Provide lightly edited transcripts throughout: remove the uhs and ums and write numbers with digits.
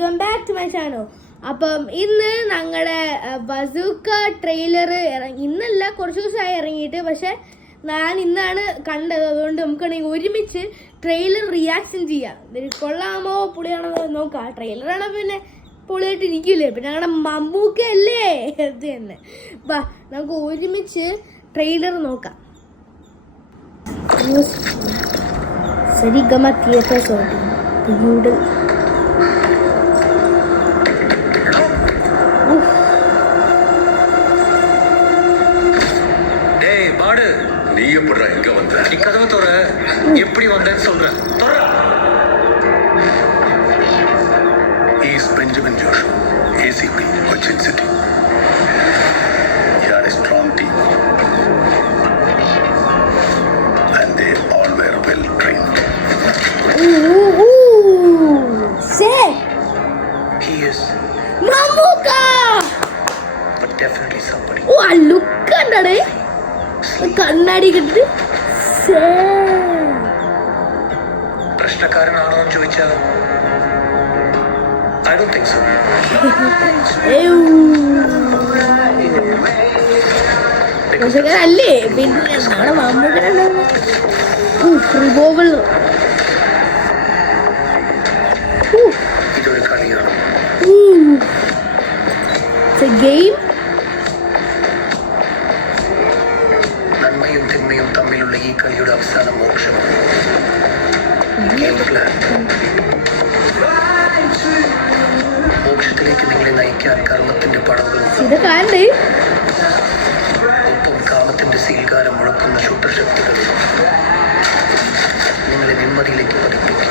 Welcome back to my channel. അപ്പം ഇന്ന് ഞങ്ങളുടെ ബസൂക്ക ട്രെയിലർ ഇന്നല്ല കുറച്ച് ദിവസമായി ഇറങ്ങിയിട്ട്, പക്ഷെ ഞാൻ ഇന്നാണ് കണ്ടത്. അതുകൊണ്ട് നമുക്കാണെങ്കിൽ ഒരുമിച്ച് ട്രെയിലർ റിയാക്ഷൻ ചെയ്യാം. കൊള്ളാമോ പൊളിയാണോ നോക്കാം. ട്രെയിലറാണോ പിന്നെ പൊളിയായിട്ട് ഇരിക്കില്ലേ, പിന്നെ ഞങ്ങളുടെ മമ്മൂക്കല്ലേ അത് തന്നെ. വാ നമുക്ക് ഒരുമിച്ച് ട്രെയിലർ നോക്കാം. സരിഗമ തിയേറ്റേഴ്സ് യൂഡൽ நீ எப்படா இங்க வந்த? நீ கதவை தோற, எப்படி வந்தேன்னு சொல்றேன். He is Benjamin Joshua, ACP, Cochin City. He had a strong team and they all were well trained. Say He is Mamuka, but definitely somebody. Oh, look at that. കണ്ണാടി കിട്ടി. പ്രശ്നക്കാരനാണോ എന്ന് ചോദിച്ചാൽ I don't think so. അല്ലേ പിന്നെ നമ്മുടെ മമ്മൂക്കനാണ്. ഇതൊരു കളിയാണ്. Game. നന്മയും തിന്മയും തമ്മിലുള്ള ഈ കളിയുടെ അവസാന മോക്ഷം. മോക്ഷത്തിലേക്ക് നിങ്ങളെ നയിക്കാൻ കർമ്മത്തിന്റെ പടവുകളും ഒപ്പം കാമത്തിന്റെ സീൽക്കാരം മുഴക്കുന്ന ശുദ്ധശക്തികളും നിങ്ങളെ നിമ്മതിയിലേക്ക് പതിപ്പിക്കും.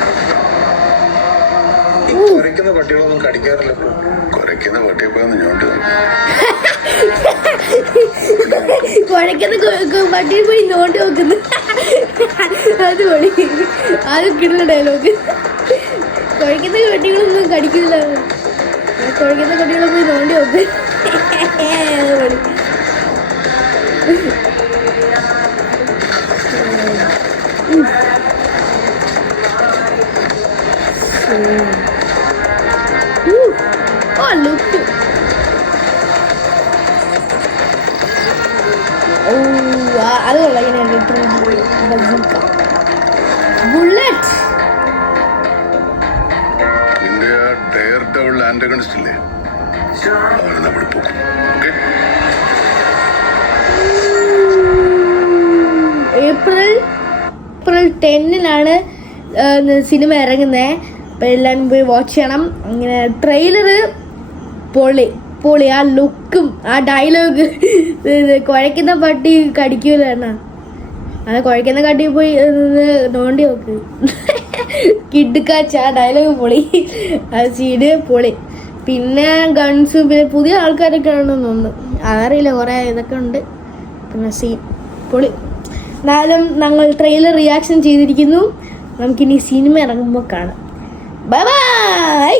കുരയ്ക്കുന്ന പട്ടികളൊന്നും കടിക്കാറില്ല. കുരയ്ക്കുന്ന പട്ടിയെപ്പോന്ന് ഞോണ്ട് കുഴക്കുന്ന പട്ടിയിൽ പോയി നോട്ട് നോക്കുന്നു. അത് പൊളി. അത് കിട്ടുന്ന ഡയലോഗ്. കുഴക്കുന്ന പട്ടികളൊന്നും കടിക്കില്ല. കുഴക്കുന്ന പട്ടികളെ പോയി നോണ്ടി നോക്ക്. Oh, look. അത് കൊള്ളാം. ബുള്ളറ്റ്. നിന്റെ ഡെയർ ഡബിൾ ആന്റഗണിസ്റ്റ് ഇല്ലേ, അവനെ നമ്മൾ പോകും. ഏപ്രിൽ 10-നാണ് സിനിമ ഇറങ്ങുന്നത്. അപ്പം എല്ലാവരും പോയി വാച്ച് ചെയ്യണം. അങ്ങനെ ട്രെയിലറ് പൊളി. ആ ലുക്കും ആ ഡയലോഗ്. കുഴക്കുന്ന പട്ടി കടിക്കൂല എന്നാ. അത് കുഴക്കുന്ന കട്ടി പോയി നോണ്ടി നോക്ക്. കിടുക്കാച്ച ആ ഡയലോഗ് പൊളി. ആ സീന് പൊളി. പിന്നെ ഗൺസും പിന്നെ പുതിയ ആൾക്കാരൊക്കെ ആണെന്ന് തോന്നുന്നു. അറിയില്ല, കുറേ ഇതൊക്കെ ഉണ്ട്. പിന്നെ സീൻ പൊളി. എന്നാലും ഞങ്ങൾ ട്രെയിലർ റിയാക്ഷൻ ചെയ്തിരിക്കുന്നു. നമുക്കിനി സിനിമ ഇറങ്ങുമ്പോൾ കാണാം. Bye bye.